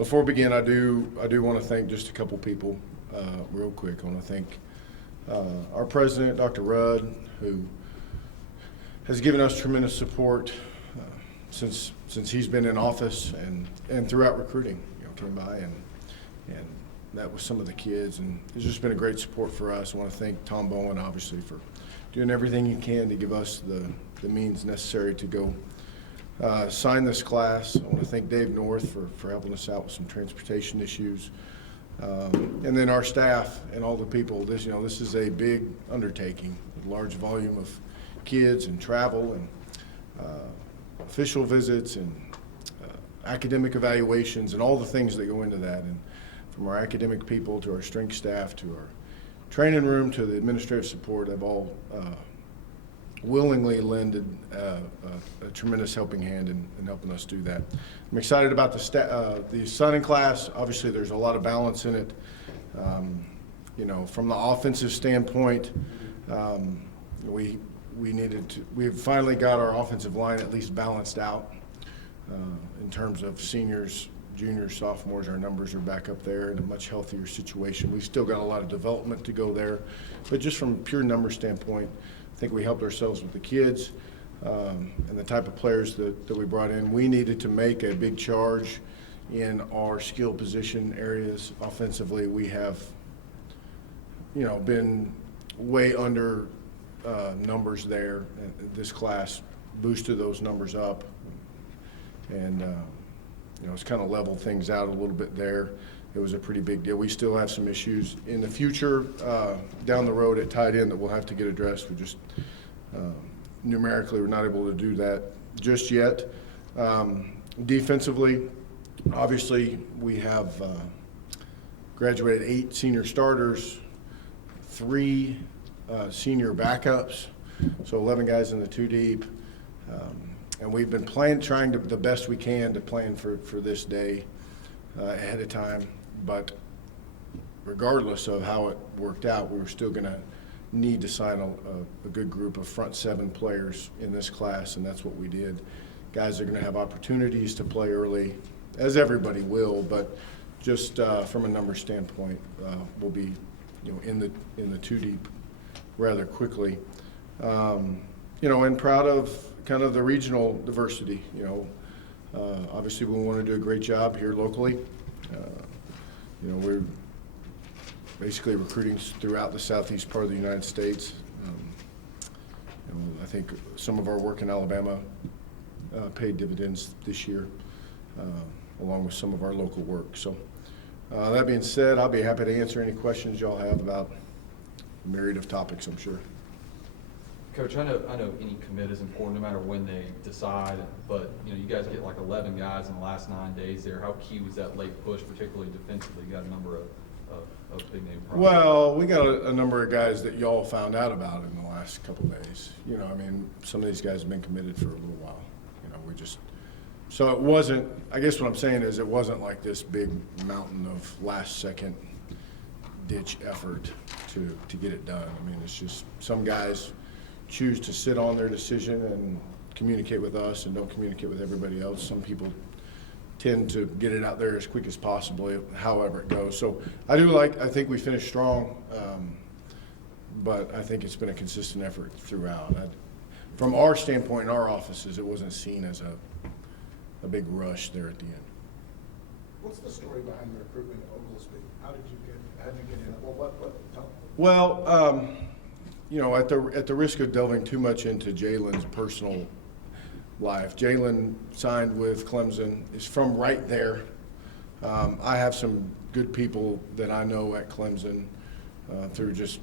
Before we begin, I do want to thank just a couple people real quick. I want to thank our president, Dr. Rudd, who has given us tremendous support since he's been in office and throughout recruiting. Came by and met with some of the kids, and it's just been a great support for us. I want to thank Tom Bowen, obviously, for doing everything he can to give us the means necessary to go sign this class. I want to thank Dave North for helping us out with some transportation issues, and then our staff and all the people. This is a big undertaking, a large volume of kids and travel and official visits and academic evaluations and all the things that go into that. And from our academic people to our strength staff to our training room to the administrative support, they've all willingly lended a tremendous helping hand in helping us do that. I'm excited about the signing class. Obviously, there's a lot of balance in it. From the offensive standpoint, we've finally got our offensive line at least balanced out. In terms of seniors, juniors, sophomores, our numbers are back up there in a much healthier situation. We've still got a lot of development to go there, but just from a pure number standpoint, I think we helped ourselves with the kids and the type of players that we brought in. We needed to make a big charge in our skill position areas. Offensively, we have, been way under numbers there. This class boosted those numbers up. And, it's kind of leveled things out a little bit there. It was a pretty big deal. We still have some issues in the future down the road at tight end that we'll have to get addressed. We just numerically we're not able to do that just yet. Defensively, obviously, we have graduated 8 senior starters, 3 senior backups, so 11 guys in the 2 deep. And we've been trying the best we can to plan for this day ahead of time. But regardless of how it worked out, we were still going to need to sign a good group of front 7 players in this class, and that's what we did. Guys are going to have opportunities to play early, as everybody will, but just from a number standpoint, we'll be in the 2 deep rather quickly. And proud of kind of the regional diversity. Obviously we want to do a great job here locally. We're basically recruiting throughout the southeast part of the United States. I think some of our work in Alabama paid dividends this year, along with some of our local work. So that being said, I'll be happy to answer any questions y'all have about a myriad of topics, I'm sure. Coach, I know any commit is important no matter when they decide, but you guys get like 11 guys in the last 9 days there. How key was that late push, particularly defensively? You got a number of big name prospects. Well, we got a number of guys that y'all found out about in the last couple of days. Some of these guys have been committed for a little while. So it wasn't, I guess what I'm saying is it wasn't like this big mountain of last second ditch effort to get it done. It's just some guys choose to sit on their decision and communicate with us and don't communicate with everybody else. Some people tend to get it out there as quick as possible, however it goes. So I think we finished strong, but I think it's been a consistent effort throughout. From our standpoint in our offices, it wasn't seen as a big rush there at the end. What's the story behind the recruitment at Oglesby? How did you get in? Tell me. Well, at the risk of delving too much into Jalen's personal life, Jalen signed with Clemson, is from right there. I have some good people that I know at Clemson through just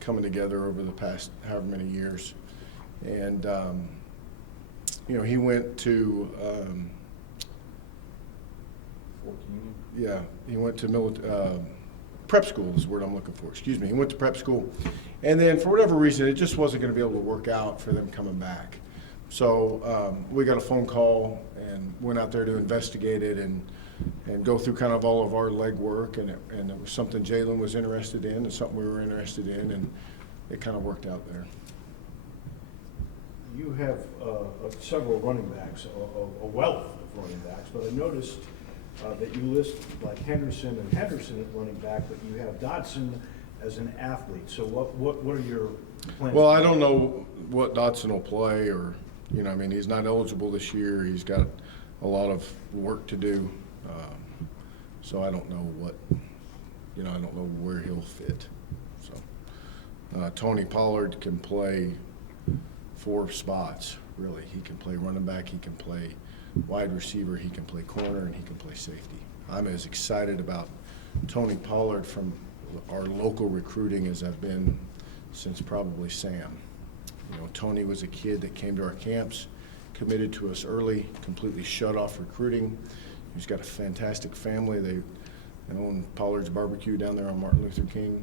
coming together over the past however many years. And, he went to he went to prep school is the word I'm looking for. Excuse me. He went to prep school. And then for whatever reason, it just wasn't going to be able to work out for them coming back. So we got a phone call and went out there to investigate it and go through kind of all of our legwork. And it was something Jalen was interested in and something we were interested in. And it kind of worked out there. You have several running backs, a wealth of running backs, but I noticed that you list like Henderson at running back, but you have Dodson as an athlete. So what are your plans? Well, I don't know what Dotson will play, or, you know, I mean, he's not eligible this year. He's got a lot of work to do. So I don't know what, you know, I don't know where he'll fit. So Tony Pollard can play 4 spots, really. He can play running back, he can play wide receiver, he can play corner, and he can play safety. I'm as excited about Tony Pollard from our local recruiting as I've been since probably Sam. You know, Tony was a kid that came to our camps, committed to us early, completely shut off recruiting. He's got a fantastic family. They own Pollard's Barbecue down there on Martin Luther King.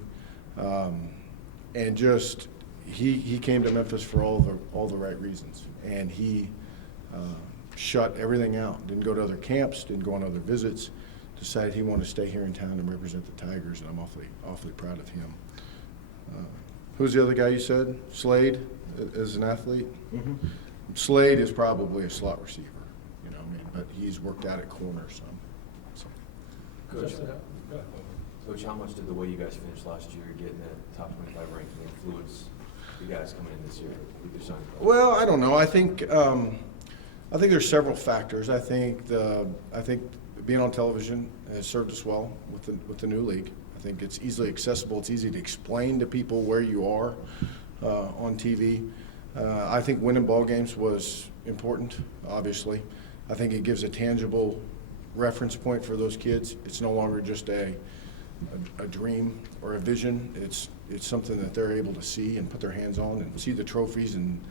And just, he came to Memphis for all the right reasons. And he shut everything out, didn't go to other camps, didn't go on other visits, decided he wanted to stay here in town and represent the Tigers, and I'm awfully proud of him. Who's the other guy you said? Slade, as an athlete? Mhm. Slade is probably a slot receiver, you know, I mean, but he's worked out at corner some. So. Coach, Justin, go ahead. Coach, how much did the way you guys finished last year, getting that top 25 ranking, influence you guys coming in this year with your son? Well, I don't know. I think there's several factors. I think being on television has served us well with the new league. I think it's easily accessible. It's easy to explain to people where you are on TV. I think winning ball games was important, obviously. I think it gives a tangible reference point for those kids. It's no longer just a dream or a vision. It's something that they're able to see and put their hands on and see the trophies and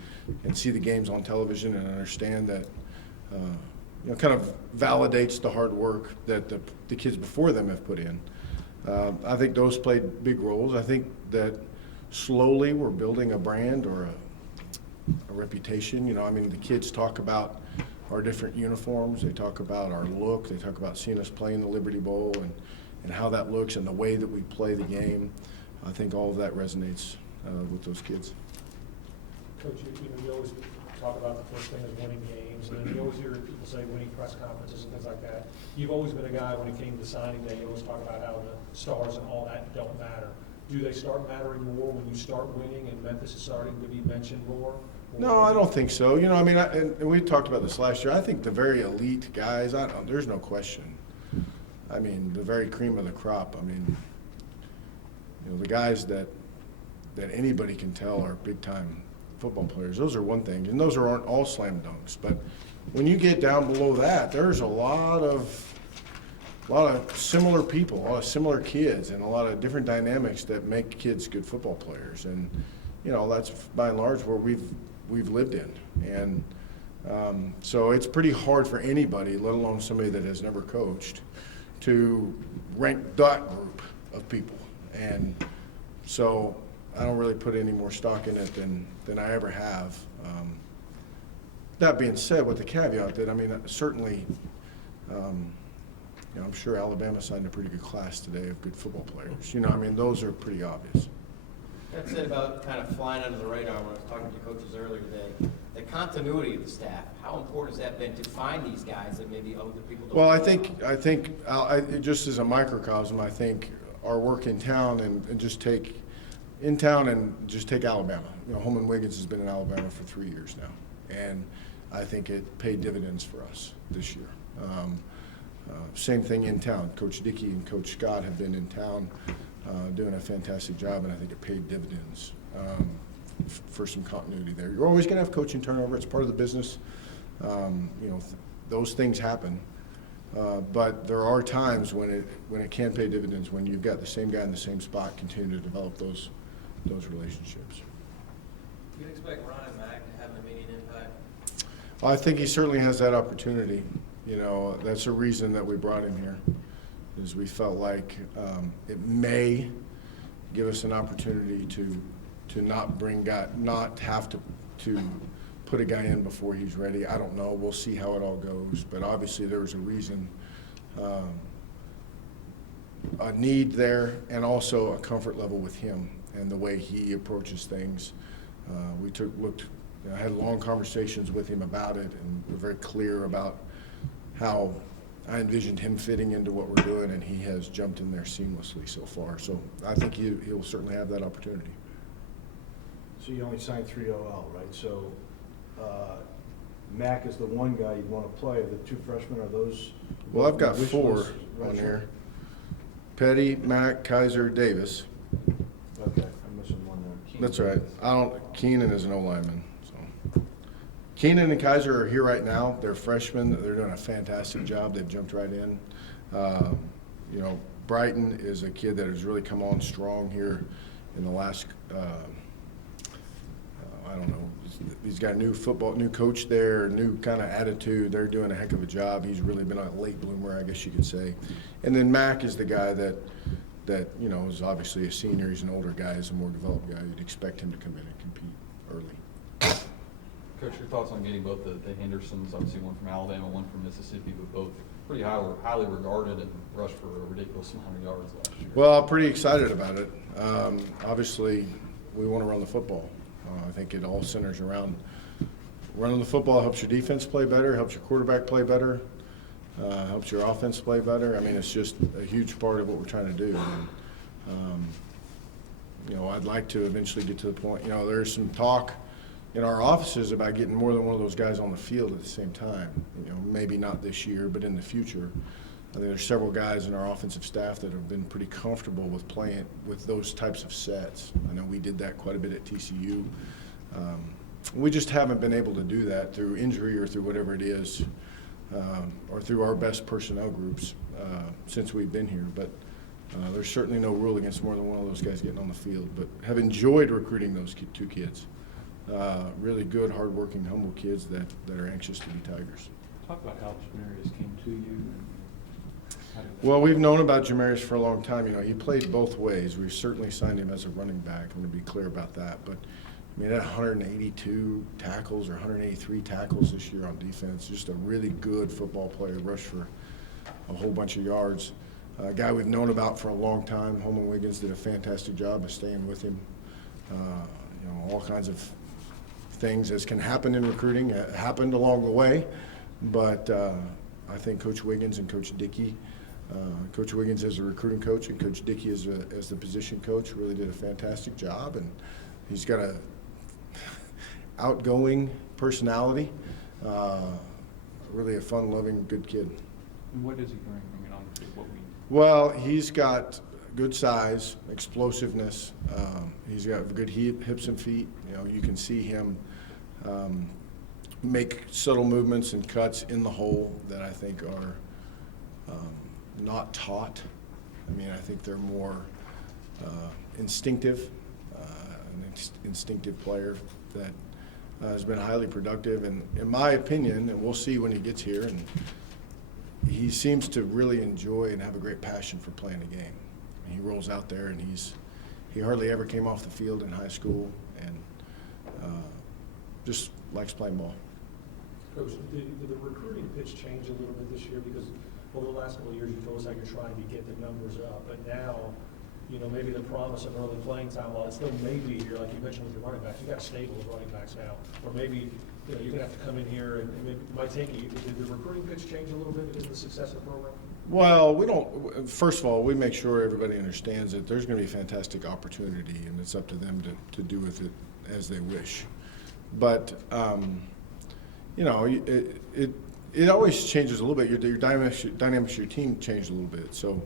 see the games on television and understand that, you know, kind of validates the hard work that the kids before them have put in. I think those played big roles. I think that slowly we're building a brand or a reputation. You know, I mean, the kids talk about our different uniforms. They talk about our look. They talk about seeing us play in the Liberty Bowl and how that looks and the way that we play the game. I think all of that resonates with those kids. Coach, you always talk about the first thing is winning games, and then you always hear people say winning press conferences and things like that. You've always been a guy when it came to signing day, you always talk about how the stars and all that don't matter. Do they start mattering more when you start winning and Memphis is starting to be mentioned more? No, I don't think so. You know, I mean, and we talked about this last year. I think the very elite guys, there's no question. I mean, the very cream of the crop. I mean, you know, the guys that anybody can tell are big-time football players. Those are one thing, and those aren't all slam dunks. But when you get down below that, there's a lot of similar people, a lot of similar kids, and a lot of different dynamics that make kids good football players. And you know, that's by and large where we've lived in. And so it's pretty hard for anybody, let alone somebody that has never coached, to rank that group of people. And so I don't really put any more stock in it than I ever have. That being said, with the caveat that, I mean, certainly, you know, I'm sure Alabama signed a pretty good class today of good football players. You know, I mean, those are pretty obvious. That said about kind of flying under the radar when I was talking to coaches earlier today, the continuity of the staff, how important has that been to find these guys that maybe other people don't? Well, know I about? think just as a microcosm, I think our work in town and just take Alabama. You know, Holman Wiggins has been in Alabama for 3 years now, and I think it paid dividends for us this year. Same thing in town. Coach Dickey and Coach Scott have been in town doing a fantastic job, and I think it paid dividends for some continuity there. You're always going to have coaching turnover. It's part of the business. You know, those things happen. But there are times when it can pay dividends, when you've got the same guy in the same spot continue to develop those relationships. Do you expect Ryan Mack to have an immediate impact? I think he certainly has that opportunity. You know, that's a reason that we brought him here, is we felt like it may give us an opportunity to not have to put a guy in before he's ready. I don't know. We'll see how it all goes. But obviously there was a reason, a need there, and also a comfort level with him and the way he approaches things. I had long conversations with him about it, and we're very clear about how I envisioned him fitting into what we're doing, and he has jumped in there seamlessly so far. So I think he'll certainly have that opportunity. So you only signed 3 OL, right? So Mac is the one guy you'd want to play. The 2 freshmen, are those? Well, I've got wish 4 list, on right? here. Petty, Mack, Kaiser, Davis. Okay, I'm missing one there. That's right. Keenan is an O-lineman. So Keenan and Kaiser are here right now. They're freshmen. They're doing a fantastic job. They've jumped right in. You know, Brighton is a kid that has really come on strong here in the last, I don't know. He's got a new coach there, new kind of attitude. They're doing a heck of a job. He's really been a late bloomer, I guess you could say. And then Mac is the guy that you know, is obviously a senior. He's an older guy. He's a more developed guy. You'd expect him to come in and compete early. Coach, your thoughts on getting both the Hendersons, obviously one from Alabama, one from Mississippi, but both pretty highly regarded and rushed for a ridiculous amount of yards last year? Well, I'm pretty excited about it. Obviously, we want to run the football. I think it all centers around running the football. Helps your defense play better, helps your quarterback play better, helps your offense play better. I mean, it's just a huge part of what we're trying to do. And, you know, I'd like to eventually get to the point, you know, there's some talk in our offices about getting more than one of those guys on the field at the same time. You know, maybe not this year, but in the future. I think there's several guys in our offensive staff that have been pretty comfortable with playing with those types of sets. I know we did that quite a bit at TCU. We just haven't been able to do that through injury or through whatever it is, or through our best personnel groups since we've been here. But there's certainly no rule against more than one of those guys getting on the field. But have enjoyed recruiting those 2 kids. Really good, hardworking, humble kids that are anxious to be Tigers. Talk about how Jamarius came to you. And how did that Well, we've known about Jamarius for a long time. You know, he played both ways. We've certainly signed him as a running back. I'm going to be clear about that. But I mean, he had 182 tackles or 183 tackles this year on defense. Just a really good football player, rushed for a whole bunch of yards. A guy we've known about for a long time. Holman Wiggins did a fantastic job of staying with him. You know, all kinds of things as can happen in recruiting happened along the way. But I think Coach Wiggins and Coach Dickey, Coach Wiggins as a recruiting coach and Coach Dickey as the position coach really did a fantastic job. And he's got a outgoing personality, really a fun-loving, good kid. And what does he bring? I mean, honestly, what we. Well, he's got good size, explosiveness. He's got good hips and feet. You know, you can see him make subtle movements and cuts in the hole that I think are not taught. I mean, I think they're more instinctive, an instinctive player that has been highly productive. And in my opinion, and we'll see when he gets here, and he seems to really enjoy and have a great passion for playing the game. He rolls out there, and he hardly ever came off the field in high school, and just likes playing ball. Coach, did the recruiting pitch change a little bit this year? Because over the last couple of years, you told us how you're trying to get the numbers up, but now, you know, maybe the promise of early playing time, while it still may be here, like you mentioned with your running backs, you got a stable of running backs now, or maybe, you know, you're gonna have to come in here and maybe it might take you. Did the recruiting pitch change a little bit because of the success of the program? Well, we don't. First of all, we make sure everybody understands that there's going to be a fantastic opportunity, and it's up to them to do with it as they wish. But you know, it always changes a little bit. Your dynamics of your team changed a little bit. So,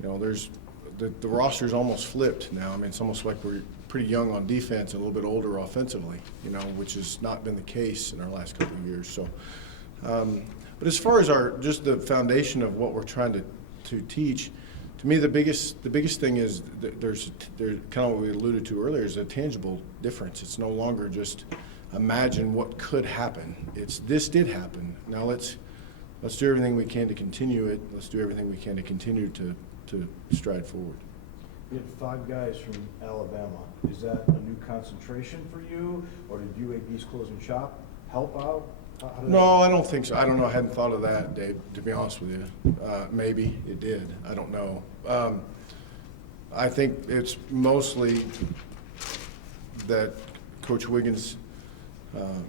you know, there's the roster's almost flipped now. I mean, it's almost like we're pretty young on defense and a little bit older offensively. You know, which has not been the case in our last couple of years. So. But as far as just the foundation of what we're trying to teach, to me the biggest thing is there's kind of what we alluded to earlier is a tangible difference. It's no longer just imagine what could happen. It's this did happen. Now let's do everything we can to continue it. Let's do everything we can to continue to stride forward. You had 5 guys from Alabama. Is that a new concentration for you, or did UAB's closing shop help out? No, I don't think so. I don't know. I hadn't thought of that, Dave, to be honest with you. Maybe it did. I don't know. I think it's mostly that Coach Wiggins,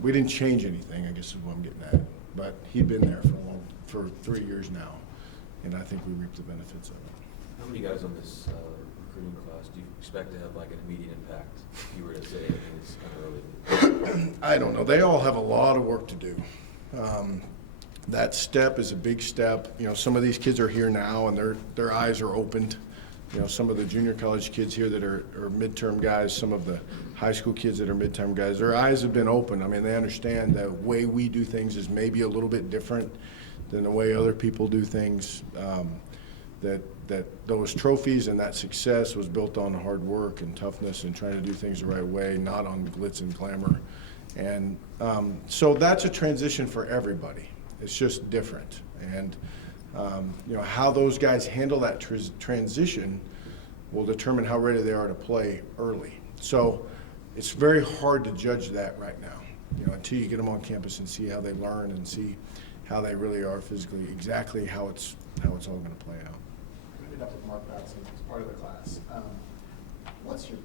we didn't change anything, I guess is what I'm getting at. But he'd been there for 3 years now, and I think we reap the benefits of it. How many guys on this recruiting class do you expect to have like an immediate impact? If you were to say, I mean, it's kind of early. I don't know. They all have a lot of work to do. That step is a big step. You know, some of these kids are here now and their eyes are opened. You know, some of the junior college kids here that are midterm guys, some of the high school kids that are midterm guys, their eyes have been opened. I mean, they understand the way we do things is maybe a little bit different than the way other people do things. That those trophies and that success was built on hard work and toughness and trying to do things the right way, not on glitz and glamour. And so that's a transition for everybody. It's just different. And you know, how those guys handle that transition will determine how ready they are to play early. So it's very hard to judge that right now, you know, until you get them on campus and see how they learn and see how they really are physically, exactly how it's all going to play out. We ended up with Mark Batson as part of the class. What's your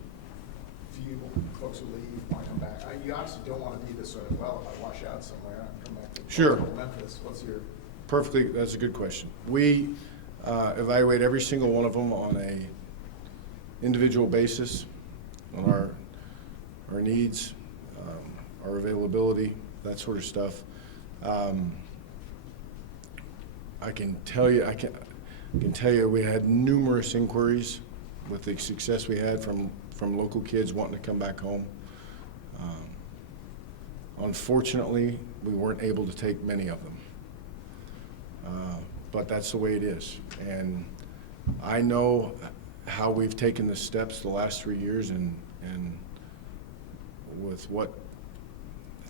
view, folks who leave, want to come back? You obviously don't want to be this sort of, well, if I wash out somewhere, I come back to Sure. Memphis. What's your... Perfectly, that's a good question. We evaluate every single one of them on a individual basis, on our needs, our availability, that sort of stuff. I can tell you we had numerous inquiries with the success we had from local kids wanting to come back home. Unfortunately, we weren't able to take many of them. But that's the way it is. And I know how we've taken the steps the last 3 years and with what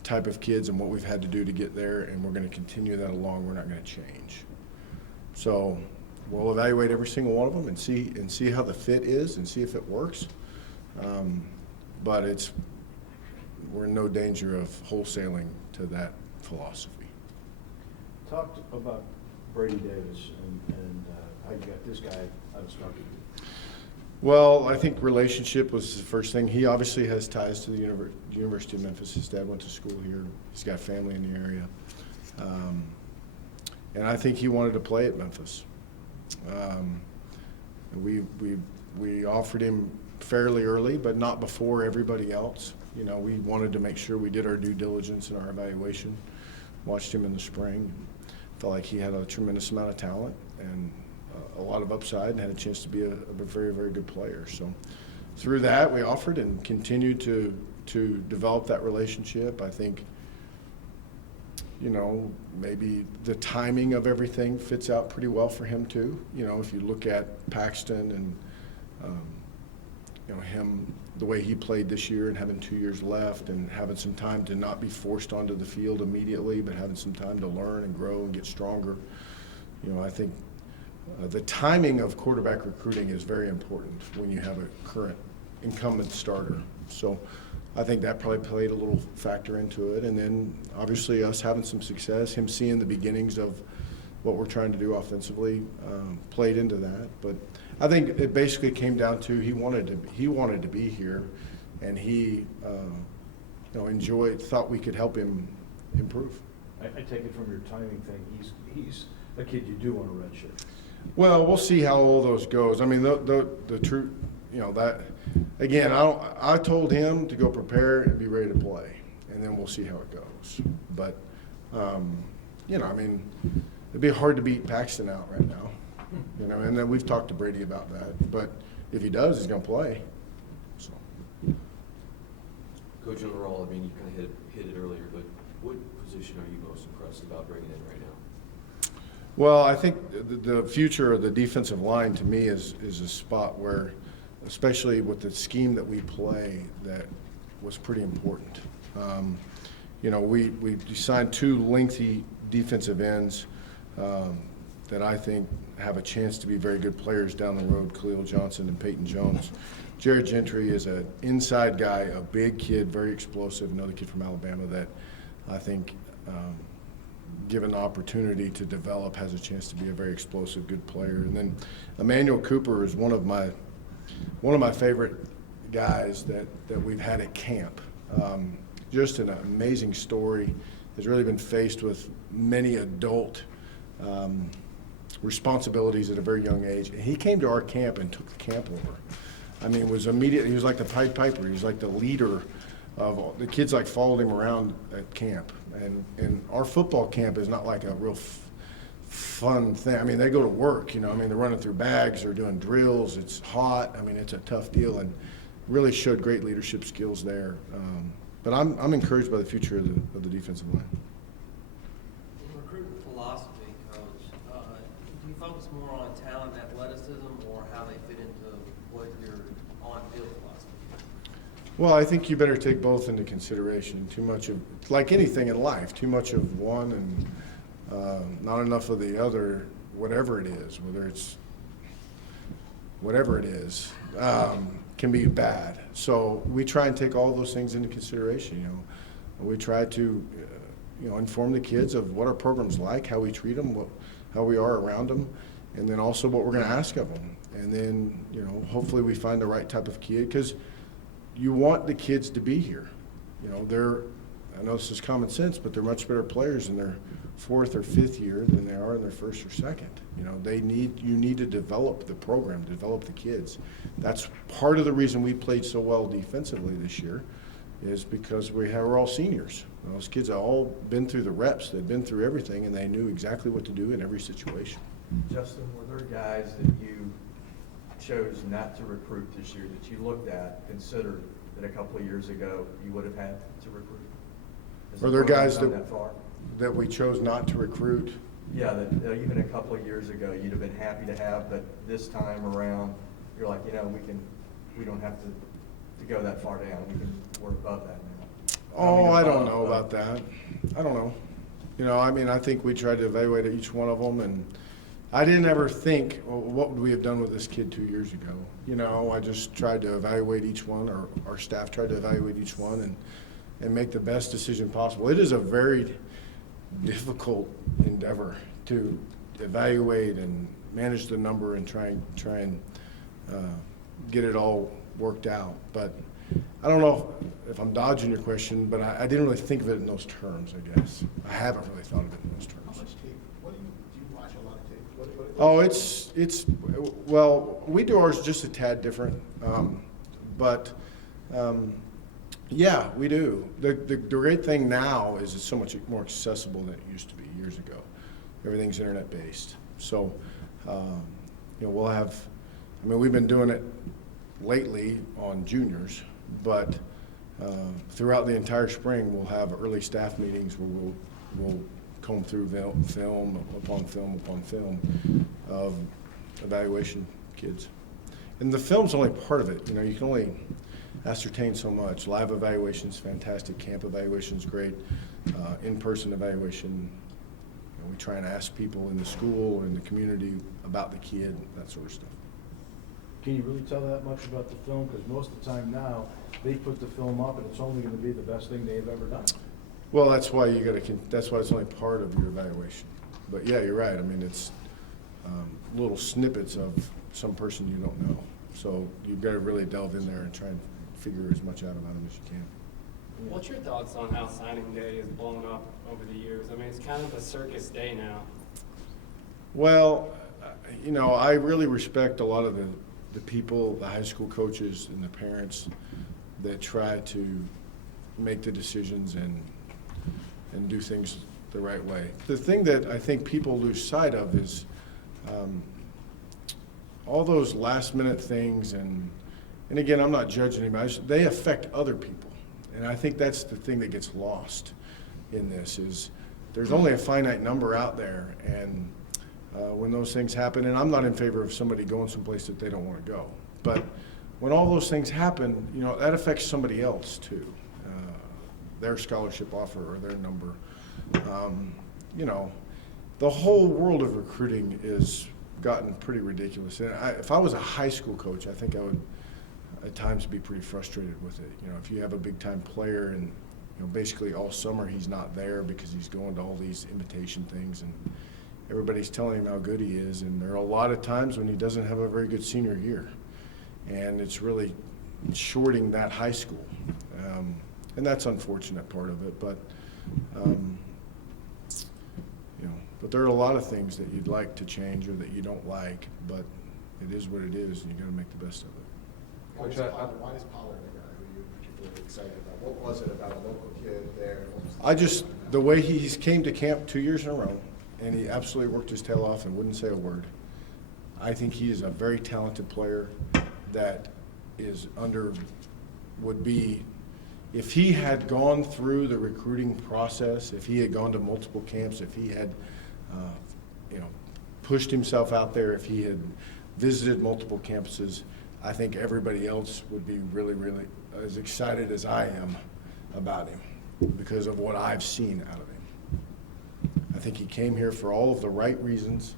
type of kids and what we've had to do to get there, and we're going to continue that along. We're not going to change. So we'll evaluate every single one of them and see how the fit is and see if it works. But we're in no danger of wholesaling to that philosophy. Talked about Brady Davis and how you got this guy out of Starkey. Well, I think relationship was the first thing. He obviously has ties to the University of Memphis. His dad went to school here. He's got family in the area. And I think he wanted to play at Memphis. We offered him fairly early, but not before everybody else. You know, we wanted to make sure we did our due diligence and our evaluation. Watched him in the spring. Felt like he had a tremendous amount of talent and a lot of upside and had a chance to be a very, very good player. So through that, we offered and continued to develop that relationship. I think, you know, maybe the timing of everything fits out pretty well for him too. You know, if you look at Paxton and, you know, him, the way he played this year and having 2 years left and having some time to not be forced onto the field immediately, but having some time to learn and grow and get stronger. You know, I think the timing of quarterback recruiting is very important when you have a current incumbent starter. So I think that probably played a little factor into it. And then obviously us having some success, him seeing the beginnings of what we're trying to do offensively played into that. But I think it basically came down to he wanted to be here, and he you know, thought we could help him improve. I take it from your timing thing, he's a kid you do want a red shirt. Well, we'll see how all those goes. I mean, the true, you know, that again, I told him to go prepare and be ready to play, and then we'll see how it goes. But you know, I mean, it'd be hard to beat Paxton out right now, you know. And then we've talked to Brady about that. But if he does, he's going to play. So, Coach, overall, I mean, you kind of hit it earlier, but what position are you most impressed about bringing in right now? well, I think the future of the defensive line to me is a spot where, especially with the scheme that we play, that was pretty important. You know, we signed 2 lengthy defensive ends that I think have a chance to be very good players down the road, Khalil Johnson and Peyton Jones. Jared Gentry is an inside guy, a big kid, very explosive, another kid from Alabama that I think, given the opportunity to develop, has a chance to be a very explosive, good player. And then Emmanuel Cooper is one of my favorite guys that we've had at camp. Just an amazing story. Has really been faced with many adult responsibilities at a very young age. And he came to our camp and took the camp over. I mean, was immediately, he was like the Pied Piper. He was like the leader of all, the kids like followed him around at camp. And our football camp is not like a real fun thing. I mean, they go to work, you know. I mean, they're running through bags, they're doing drills. It's hot. I mean, it's a tough deal, and really showed great leadership skills there. But I'm encouraged by the future of the defensive line. In recruitment philosophy, Coach, do you focus more on talent, athleticism, or how they fit into what your on-field philosophy is? Well, I think you better take both into consideration. Too much of, like anything in life, too much of one and not enough of the other, whatever it is, whatever it is, can be bad. So we try and take all those things into consideration. You know, we try to, inform the kids of what our program's like, how we treat them, how we are around them, and then also what we're going to ask of them. And then, hopefully we find the right type of kid, because you want the kids to be here. I know this is common sense, but they're much better players in their fourth or fifth year than they are in their first or second. You need to develop the program, develop the kids. That's part of the reason we played so well defensively this year, is because we're all seniors. Those kids have all been through the reps, they've been through everything, and they knew exactly what to do in every situation. Justin, were there guys that you chose not to recruit this year that you looked at, considered that a couple of years ago you would have had to recruit? Were there guys far? that we chose not to recruit? Yeah, that even a couple of years ago you'd have been happy to have, but this time around you're like, we don't have to go that far down. We're above that now. I don't know about that. I don't know. I think we tried to evaluate each one of them, and I didn't ever think, well, what would we have done with this kid 2 years ago? I just tried to evaluate each one, or our staff tried to evaluate each one and make the best decision possible. It is a very difficult endeavor to evaluate and manage the number and try and get it all worked out. But I don't know if I'm dodging your question, but I didn't really think of it in those terms, I guess. I haven't really thought of it in those terms. How much tape? Do you watch a lot of tape? Well, we do ours just a tad different, but yeah, we do. The great thing now is it's so much more accessible than it used to be years ago. Everything's internet-based. So, we'll have, we've been doing it lately on juniors, but throughout the entire spring, we'll have early staff meetings where we'll comb through film upon film upon film of evaluation kids. And the film's only part of it. You can only ascertain so much. Live evaluation's fantastic. Camp evaluation's great. In-person evaluation, we try and ask people in the school or in the community about the kid, that sort of stuff. Can you really tell that much about the film? Because most of the time now, they put the film up and it's only going to be the best thing they've ever done. Well, that's why that's why it's only part of your evaluation. But yeah, you're right. It's little snippets of some person you don't know. So you've got to really delve in there and try and figure as much out about them as you can. What's your thoughts on how signing day has blown up over the years? It's kind of a circus day now. Well, I really respect a lot of the people, the high school coaches and the parents that try to make the decisions and do things the right way. The thing that I think people lose sight of is all those last minute things, and again, I'm not judging anybody, they affect other people. And I think that's the thing that gets lost in this, is there's only a finite number out there, and when those things happen, and I'm not in favor of somebody going someplace that they don't want to go, but when all those things happen, that affects somebody else too, their scholarship offer or their number. The whole world of recruiting is gotten pretty ridiculous. And if I was a high school coach, I think I would at times be pretty frustrated with it. If you have a big time player and basically all summer he's not there because he's going to all these invitation things and everybody's telling him how good he is, and there are a lot of times when he doesn't have a very good senior year, and it's really shorting that high school, and that's unfortunate part of it. But But there are a lot of things that you'd like to change or that you don't like, but it is what it is, and you got to make the best of it. Why is Coach, Pollard the guy who you're particularly excited about? What was it about a local kid there? What was the- I just, the way he's came to camp 2 years in a row, and he absolutely worked his tail off and wouldn't say a word. I think he is a very talented player that would be, if he had gone through the recruiting process, if he had gone to multiple camps, if he had, pushed himself out there, if he had visited multiple campuses, I think everybody else would be really, really as excited as I am about him because of what I've seen out of him. I think he came here for all of the right reasons,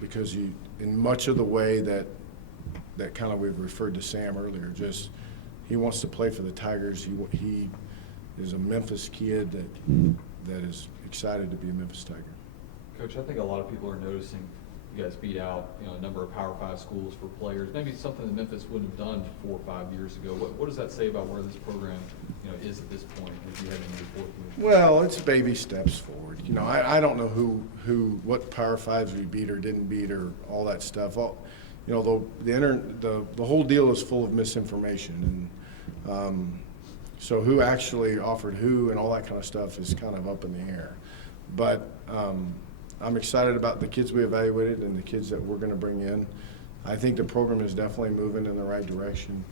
because in much of the way that kind of we've referred to Sam earlier, just he wants to play for the Tigers. He is a Memphis kid that is excited to be a Memphis Tiger. Coach, I think a lot of people are noticing you guys beat out, a number of Power 5 schools for players. Maybe something that Memphis wouldn't have done 4 or 5 years ago. What does that say about where this program, is at this point as you head into the fourth year? Well, it's baby steps forward. I don't know what Power 5s we beat or didn't beat or all that stuff. The whole deal is full of misinformation, and so who actually offered who and all that kind of stuff is kind of up in the air. But I'm excited about the kids we evaluated and the kids that we're going to bring in. I think the program is definitely moving in the right direction.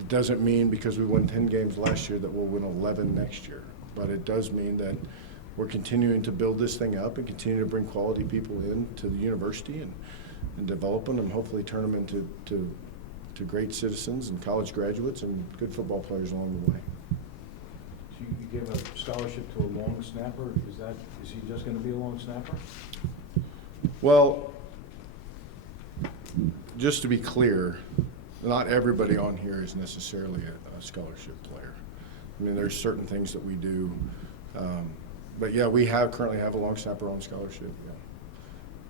It doesn't mean because we won 10 games last year that we'll win 11 next year, but it does mean that we're continuing to build this thing up and continue to bring quality people in to the university and develop them and hopefully turn them into great citizens and college graduates and good football players along the way. So you give a scholarship to a long snapper, is he just gonna be a long snapper? Well, just to be clear, not everybody on here is necessarily a scholarship player. I mean, there's certain things that we do, but yeah, we currently have a long snapper on scholarship. Yeah.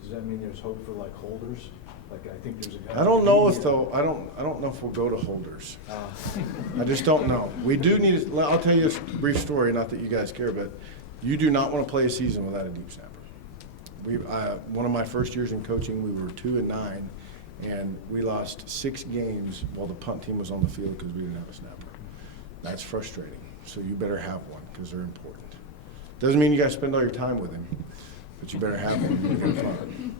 Does that mean there's hope for like holders? Like I think there's a guy. I don't know if I don't know if we'll go to holders. I just don't know. We do need. I'll tell you a brief story. Not that you guys care, but you do not want to play a season without a deep snapper. One of my first years in coaching, we were 2-9, and we lost 6 games while the punt team was on the field because we didn't have a snapper. That's frustrating. So you better have one because they're important. Doesn't mean you got to spend all your time with him, but you better have one.